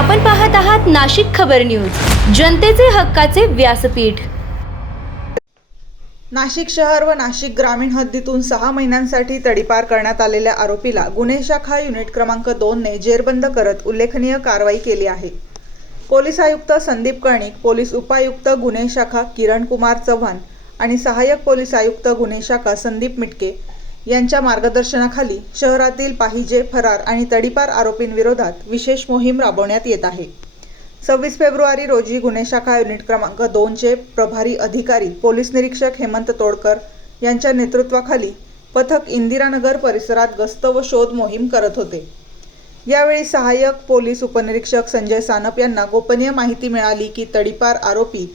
आपण पाहत आहात नाशिक खबर न्यूज, जनतेचे हक्काचे व्यासपीठ। नाशिक शहर व नाशिक ग्रामीण हद्दीतून 6 महिन्यांसाठी तडीपार करण्यात आलेल्या आरोपीला गुन्हे शाखा युनिट क्रमांक 2 ने जेरबंद करत उल्लेखनीय कारवाई केली आहे। पोलीस आयुक्त संदीप कर्णिक, पोलीस उपायुक्त गुन्हे शाखा किरण कुमार चव्हाण आणि सहाय्यक पोलीस आयुक्त गुन्हे शाखा संदीप मिटके यांच्या मार्गदर्शनाखाली शहरातील पाहिजे, फरार आणि तडीपार आरोपींविरोधात विशेष मोहीम राबवण्यात येत आहे। 26 फेब्रुवारी रोजी गुन्हे शाखा युनिट क्रमांक 2 चे प्रभारी अधिकारी पोलीस निरीक्षक हेमंत तोडकर यांच्या नेतृत्वाखाली पथक इंदिरानगर परिसरात गस्त व शोध मोहीम करत होते। यावेळी सहाय्यक पोलीस उपनिरीक्षक संजय सानप यांना गोपनीय माहिती मिळाली की तडीपार आरोपी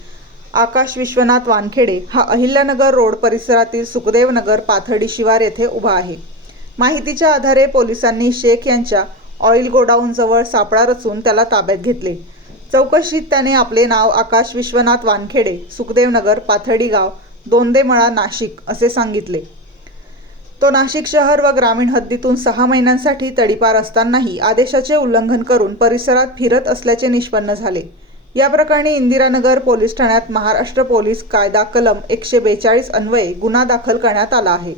आकाश विश्वनाथ वानखेडे हा अहिल्यानगर रोड परिसरातील सुखदेवनगर पाथर्डी शिवार येथे उभा आहे। माहितीच्या आधारे पोलिसांनी शेख यांच्या ऑइल गोडाऊन जवळ सापळा रचून त्याला ताब्यात घेतले। चौकशीत त्याने आपले नाव आकाश विश्वनाथ वानखेडे, सुखदेवनगर, पाथर्डी गाव, दोंदेमळा, नाशिक असे सांगितले। तो नाशिक शहर व ग्रामीण हद्दीतून 6 महिन्यांसाठी तडीपार असतानाही आदेशाचे उल्लंघन करून परिसरात फिरत असल्याचे निष्पन्न झाले। या प्रकरणी इंदिरानगर पोलीस ठाण्यात महाराष्ट्र पोलीस कायदा कलम 142 अन्वये गुन्हा दाखल करण्यात आला आहे।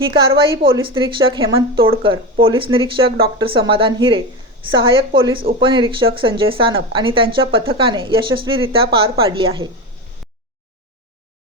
ही कारवाई पोलीस निरीक्षक हेमंत तोडकर, पोलीस निरीक्षक डॉक्टर समाधान हिरे, सहाय्यक पोलीस उपनिरीक्षक संजय सानप आणि त्यांच्या पथकाने यशस्वीरित्या पार पाडली आहे।